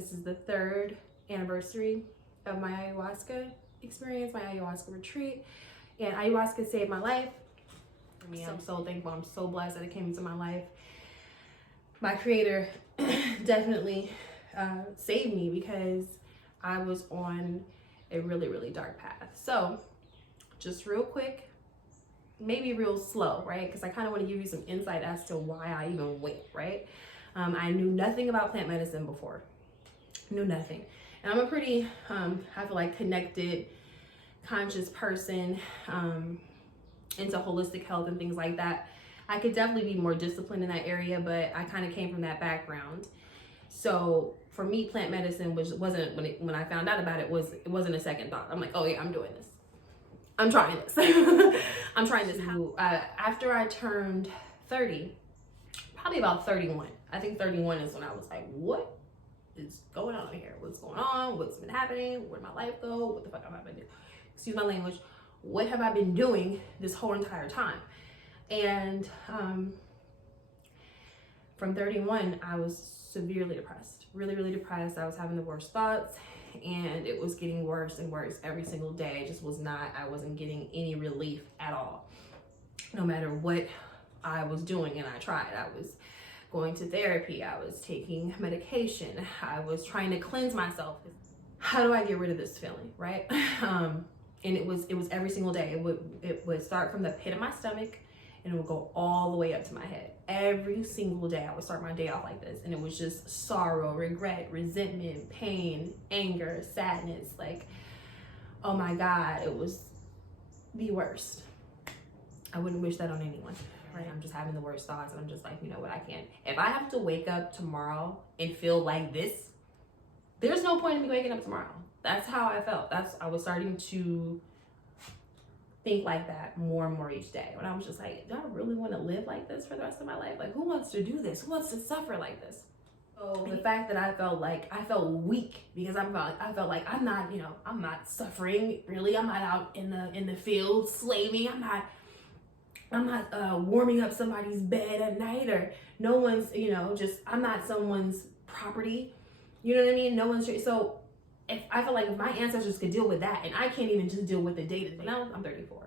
This is the 3rd anniversary of my ayahuasca experience, my ayahuasca retreat, and ayahuasca saved my life. I mean, I'm so thankful. I'm so blessed that it came into my life. My creator definitely saved me because I was on a really, really dark path. So just real quick, maybe real slow, right? Because I kind of want to give you some insight as to why I even went, right? I knew nothing about plant medicine before. Knew nothing. And I'm a pretty, I feel like, connected, conscious person, into holistic health and things like that. I could definitely be more disciplined in that area, but I kind of came from that background. So for me, plant medicine wasn't when I found out about it, it wasn't a second thought. I'm like, oh yeah, I'm doing this. I'm trying this. I'm trying this. After I turned 30, probably about 31. I think 31 is when I was like, what is going on here? What's going on? What's been happening? Where'd my life go? What the fuck have I been doing? Excuse my language. What have I been doing this whole entire time? And from 31, I was severely depressed, really, really depressed. I was having the worst thoughts, and it was getting worse and worse every single day. It just was not, I wasn't getting any relief at all, no matter what I was doing. And I tried. I was going to therapy. I was taking medication. I was trying to cleanse myself. How do I get rid of this feeling, right? And it was every single day. It would start from the pit of my stomach, and it would go all the way up to my head. Every single day I would start my day off like this, and it was just sorrow, regret, resentment, pain, anger, sadness. Like, oh my God, it was the worst. I wouldn't wish that on anyone, right? I'm just having the worst thoughts, and I'm just like, you know what, I can't. If I have to wake up tomorrow and feel like this, there's no point in me waking up tomorrow. That's how I felt. I was starting to think like that more and more each day. When I was just like, do I really want to live like this for the rest of my life? Like, who wants to do this? Who wants to suffer like this? So the fact that I felt weak because I felt like I'm not suffering really. I'm not out in the field slaving. I'm not warming up somebody's bed at night, or no one's, I'm not someone's property. You know what I mean? No one's, so I feel like if my ancestors could deal with that, and I can't even just deal with the day-to-day. Now I'm 34,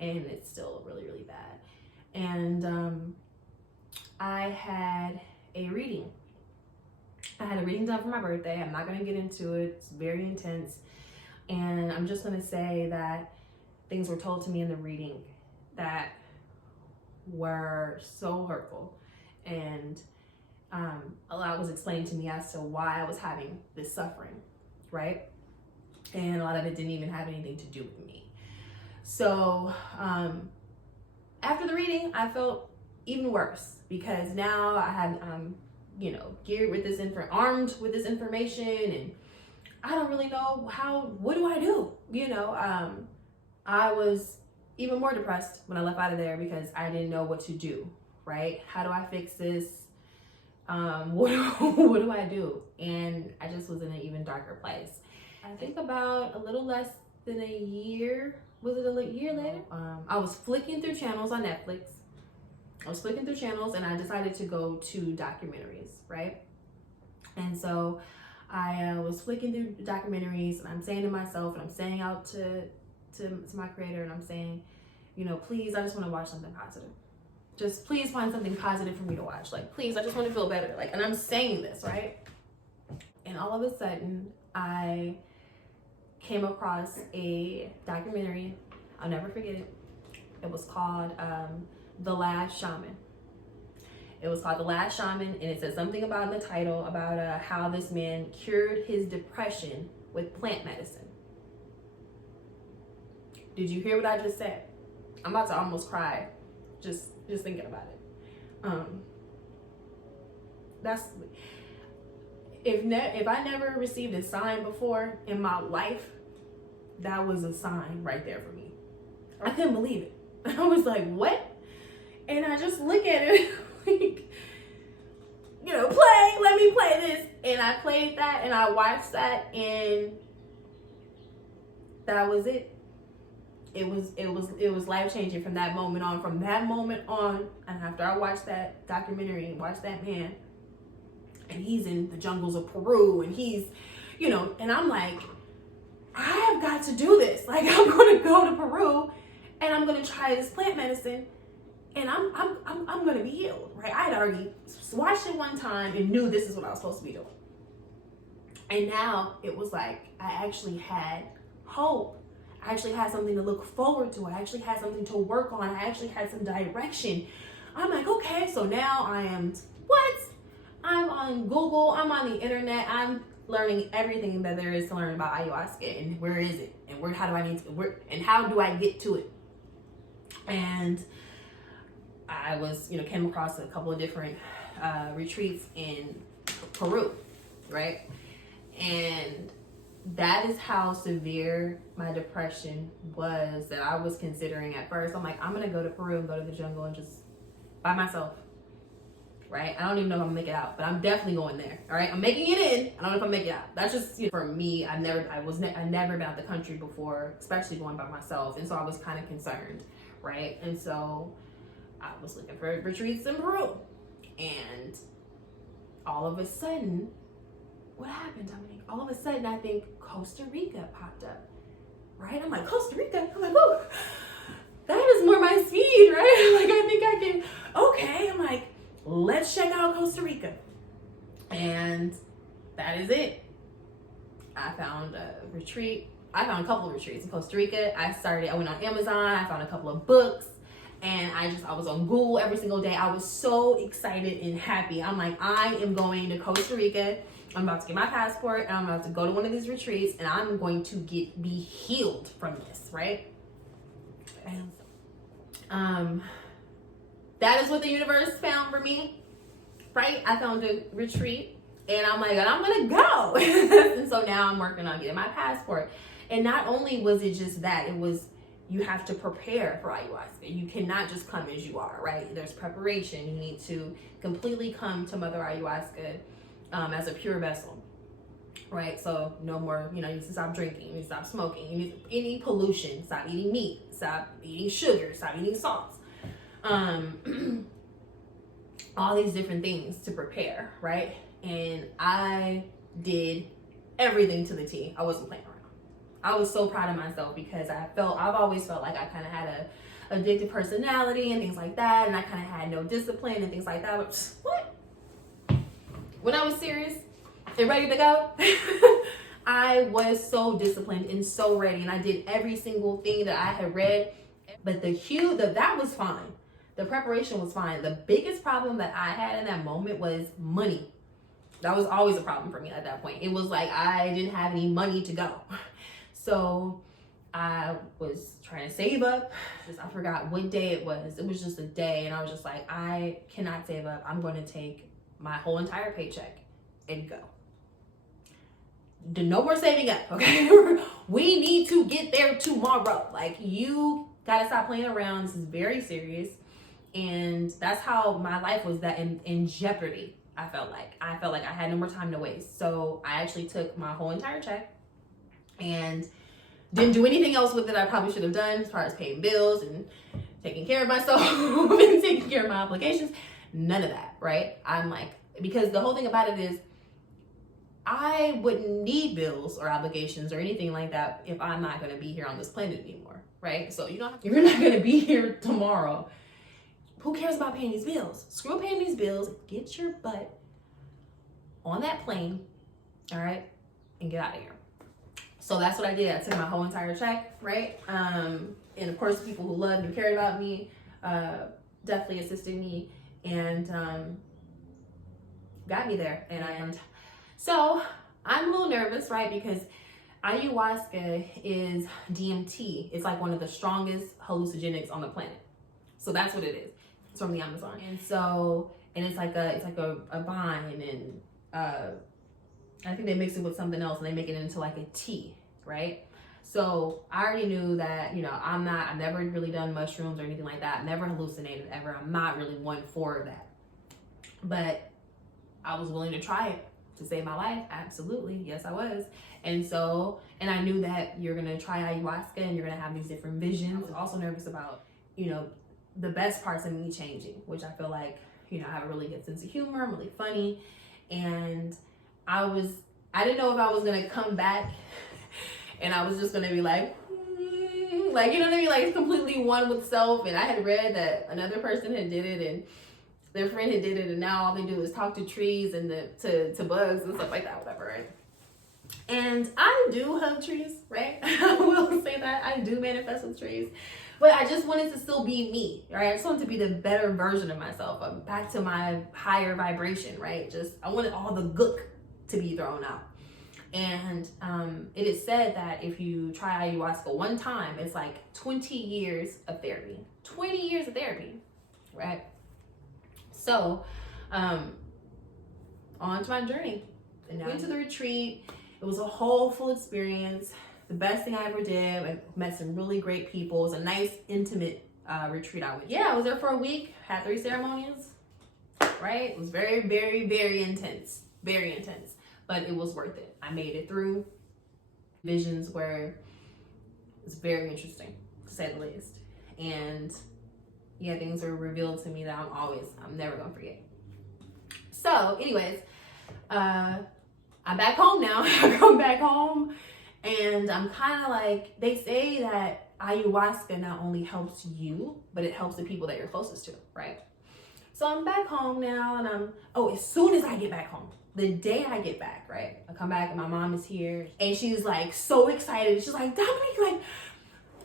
and it's still really, really bad. And I had a reading. I had a reading done for my birthday. I'm not going to get into it. It's very intense. And I'm just going to say that things were told to me in the reading that were so hurtful. And a lot was explained to me as to why I was having this suffering, right? And a lot of it didn't even have anything to do with me. So after the reading, I felt even worse because now I had, geared with this armed with this information, and I don't really know what do I do? I was even more depressed when I left out of there because I didn't know what to do, right? How do I fix this? What do I do? And I just was in an even darker place. I think about a little less than a year. Was it a year later? I was flicking through channels on Netflix. And I decided to go to documentaries, right? And so I was flicking through documentaries, and I'm saying to myself, and I'm saying out to my creator, and I'm saying, please, I just want to watch something positive. Just please find something positive for me to watch. Like, please, I just want to feel better. Like, and I'm saying this, right? And all of a sudden, I came across a documentary. I'll never forget it. It was called The Last Shaman. It was called The Last Shaman, and it said something about in the title about how this man cured his depression with plant medicine. Did you hear what I just said? I'm about to almost cry just thinking about it. That's if I never received a sign before in my life, that was a sign right there for me. I couldn't believe it. I was like, what? And I just look at it like, let me play this. And I played that, and I watched that, and that was it. It was life-changing from that moment on. And after I watched that documentary and watched that man, and he's in the jungles of Peru, and he's, you know, and I'm like, I have got to do this. Like, I'm going to go to Peru and I'm going to try this plant medicine, and I'm going to be healed, right? I had already watched it one time and knew this is what I was supposed to be doing. And now it was like, I actually had hope. I actually had something to look forward to. I actually had something to work on. I actually had some direction. I'm like, okay, so now I am, what? I'm on Google, I'm on the internet, I'm learning everything that there is to learn about ayahuasca, and where is it, and how do I need to, and how do I get to it? And I was, you know, came across a couple of different retreats in Peru, right? And that is how severe my depression was, that I was considering at first. I'm like, I'm gonna go to Peru and go to the jungle and just by myself, right? I don't even know if I'm gonna make it out, but I'm definitely going there. All right, I'm making it in. I don't know if I'm making it out. That's just, you know, for me. I never been out the country before, especially going by myself, and so I was kind of concerned, right? And so I was looking for retreats in Peru, and all of a sudden, what happened, Dominique? All of a sudden, I think Costa Rica popped up, right? I'm like, Costa Rica? I'm like, oh, that is more my speed, right? Like, I think I can, okay. I'm like, let's check out Costa Rica. And that is it. I found a retreat. I found a couple of retreats in Costa Rica. I went on Amazon. I found a couple of books. And I was on Google every single day. I was so excited and happy. I'm like, I am going to Costa Rica. I'm about to get my passport, and I'm about to go to one of these retreats, and I'm going to be healed from this, right? And that is what the universe found for me, right? I found a retreat, and I'm like, I'm gonna go. And so now I'm working on getting my passport. And not only was it just that, it was, you have to prepare for ayahuasca. You cannot just come as you are, right? There's preparation. You need to completely come to Mother Ayahuasca as a pure vessel, right? So no more, you know, you need to stop drinking, you need to stop smoking, you need any pollution, stop eating meat, stop eating sugar, stop eating salts. All these different things to prepare, right? And I did everything to the T. I wasn't playing around. I was so proud of myself because I've always felt like I kind of had a addictive personality and things like that, and I kind of had no discipline and things like that. But what? When I was serious and ready to go, I was so disciplined and so ready, and I did every single thing that I had read. But that was fine. The preparation was fine. The biggest problem that I had in that moment was money. That was always a problem for me at that point. It was like I didn't have any money to go. So I was trying to save up. I forgot what day it was. It was just a day, and I was just like, I cannot save up. I'm going to take my whole entire paycheck and go. No more saving up, okay? We need to get there tomorrow. Like, you gotta stop playing around. This is very serious. And that's how my life was that in jeopardy. I felt like I had no more time to waste. So I actually took my whole entire check and didn't do anything else with it I probably should have done, as far as paying bills and taking care of myself and taking care of my obligations. None of that, right? I'm like, because the whole thing about it is, I wouldn't need bills or obligations or anything like that if I'm not going to be here on this planet anymore, right? So if you're not going to be here tomorrow, who cares about paying these bills? Screw paying these bills. Get your butt on that plane, all right, and get out of here. So that's what I did. I took my whole entire check, right? And of course, people who loved and cared about me definitely assisted me and got me there. And so I'm a little nervous, right? Because ayahuasca is DMT. It's like one of the strongest hallucinogenics on the planet. So that's what it is. It's from the Amazon. And so, and it's like a vine, and I think they mix it with something else and they make it into like a tea, right? So I already knew that, you know, I've never really done mushrooms or anything like that. I've never hallucinated ever. I'm not really one for that. But I was willing to try it to save my life. Absolutely. Yes, I was. And so, and I knew that you're going to try ayahuasca and you're going to have these different visions. I was also nervous about, you know, the best parts of me changing, which I feel like, you know, I have a really good sense of humor. I'm really funny. And I didn't know if I was going to come back and I was just going to be like, like, you know what I mean? Like, it's completely one with self. And I had read that another person had did it and their friend had did it. And now all they do is talk to trees and to bugs and stuff like that, whatever, right? And I do hug trees, right? I will say that. I do manifest with trees. But I just wanted to still be me, right? I just wanted to be the better version of myself. I'm back to my higher vibration, right? I wanted all the gook to be thrown out. And it is said that if you try ayahuasca one time, it's like 20 years of therapy. 20 years of therapy, right? So, on to my journey. And went to the retreat. It was a whole full experience. The best thing I ever did. I met some really great people. It was a nice, intimate retreat I went to. Yeah, I was there for a week. Had 3 ceremonies, right? It was very, very, very intense. Very intense. But it was worth it. I made it through. Visions were, it's very interesting, to say the least. And yeah, things were revealed to me that I'm never gonna forget. So anyways, I'm back home now. I come back home and I'm kind of like, they say that ayahuasca not only helps you, but it helps the people that you're closest to, right? So I'm back home now and as soon as I get back home, the day I get back, right? I come back and my mom is here and she's like so excited. She's like, Dominique, like,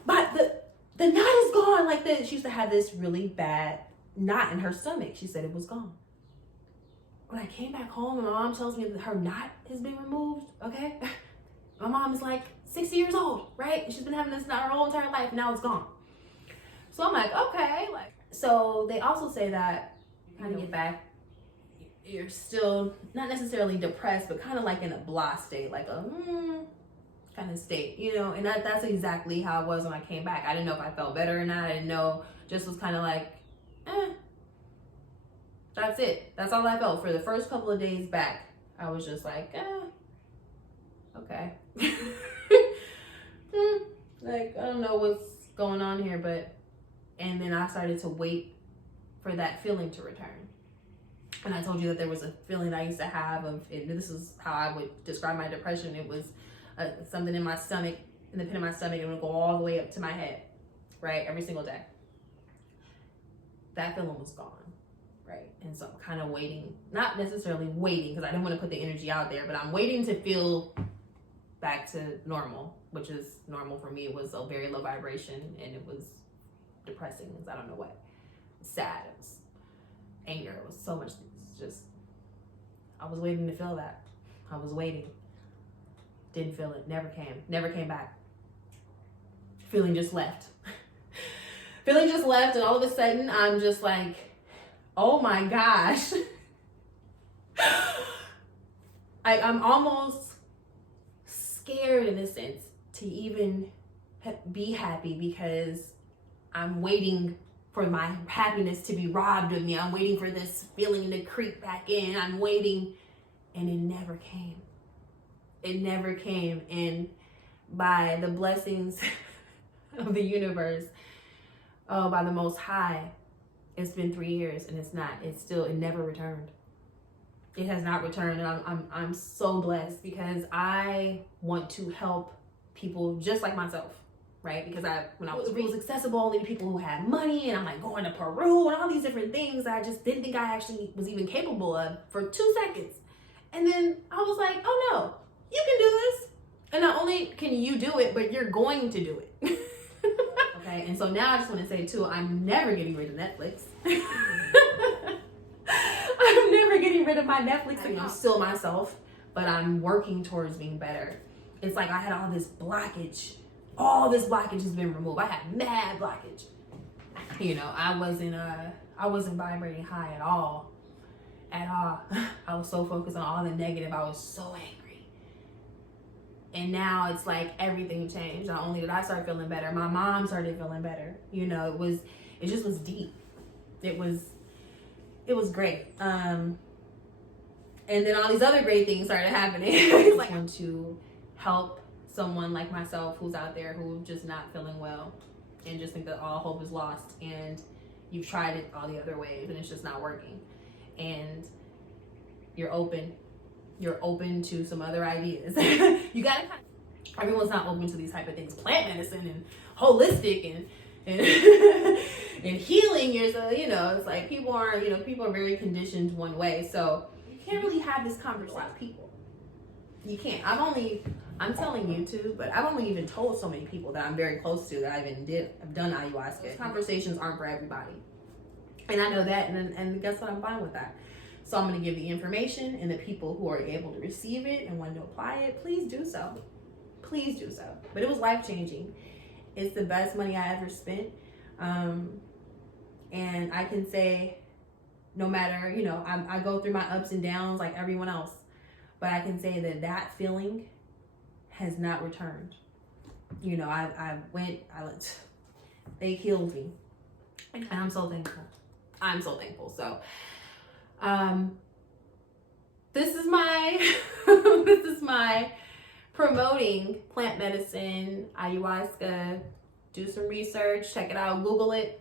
but the knot is gone. Like she used to have this really bad knot in her stomach. She said it was gone. When I came back home and my mom tells me that her knot has been removed, okay? My mom is like 60 years old, right? And she's been having this knot her whole entire life and now it's gone. So I'm like, okay. So they also say that you kind of get back, you're still not necessarily depressed, but kind of like in a blah state, like a kind of state, you know? And that's exactly how it was when I came back. I didn't know if I felt better or not. I didn't know, just was kind of like, that's it. That's all I felt for the first couple of days back. I was just like, okay. Like, I don't know what's going on here, and then I started to wait for that feeling to return. And I told you that there was a feeling that I used to have this is how I would describe my depression. It was something in my stomach, in the pit of my stomach, it would go all the way up to my head, right? Every single day. That feeling was gone. Right. And so I'm kind of waiting, not necessarily waiting because I didn't want to put the energy out there, but I'm waiting to feel back to normal, which is normal for me. It was a very low vibration and it was depressing. It was, I don't know what, sad. It was anger. It was so much. It's just, I was waiting to feel that. I was waiting. Didn't feel it. Never came back. Feeling just left. Feeling just left. And all of a sudden I'm just like, oh my gosh. I'm almost scared in a sense to even be happy because I'm waiting for my happiness to be robbed of me. I'm waiting for this feeling to creep back in. I'm waiting and it never came. It never came. And by the blessings of the universe, by the Most High, it's been 3 years and it never returned. It has not returned. And I'm so blessed because I want to help people just like myself, right? Because when I was accessible only to people who had money, and I'm like going to Peru and all these different things I just didn't think I actually was even capable of for 2 seconds. And then I was like, oh no, you can do this. And not only can you do it, but you're going to do it. Okay, and so now I just want to say too, I'm never getting rid of Netflix. I'm never getting rid of my Netflix account. I'm still myself, but I'm working towards being better. It's like I had all this blockage. All this blockage has been removed. I had mad blockage. You know, I wasn't vibrating high at all. At all. I was so focused on all the negative. I was so angry. And now it's like everything changed. Not only did I start feeling better, my mom started feeling better. You know, it just was deep. It was great. And then all these other great things started happening. It's like I want to help someone like myself who's out there who's just not feeling well and just think that all hope is lost and you've tried it all the other ways and it's just not working. And you're open to some other ideas. You gotta everyone's not open to these type of things. Plant medicine and holistic and and healing yourself, you know, it's like people are very conditioned one way. So you can't really have this conversation with people. You can't. I'm telling you too, but I've only even told so many people that I'm very close to that I've done ayahuasca. Those conversations aren't for everybody. And I know that, and guess what? I'm fine with that. So I'm going to give the information, and the people who are able to receive it and want to apply it, please do so. Please do so. But it was life-changing. It's the best money I ever spent. And I can say, no matter, you know, I go through my ups and downs like everyone else, but I can say that feeling has not returned. You know, they healed me, and I'm so thankful. I'm so thankful. So, this is my promoting plant medicine, ayahuasca. Do some research, check it out, Google it.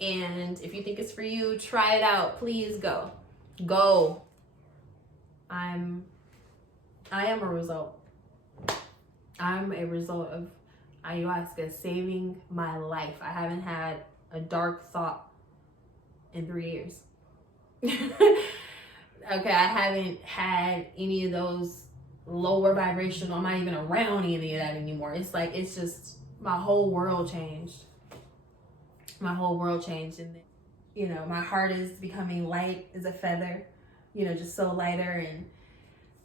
And if you think it's for you, try it out. Please go. I am a result. I'm a result of ayahuasca saving my life. I haven't had a dark thought in 3 years. Okay, I haven't had any of those lower vibrational. I'm not even around any of that anymore. It's just my whole world changed. My whole world changed, and you know, my heart is becoming light as a feather. You know, just so lighter, and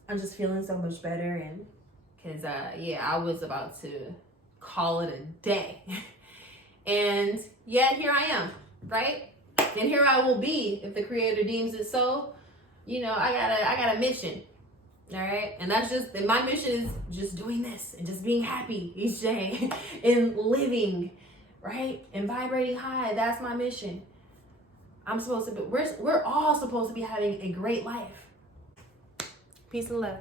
I'm just feeling so much better. And because I was about to call it a day, and yet here I am, right? And here I will be if the Creator deems it so. You know, I got a mission, all right? And my mission is just doing this and just being happy each day and living, right? And vibrating high. That's my mission. We're all supposed to be having a great life. Peace and love.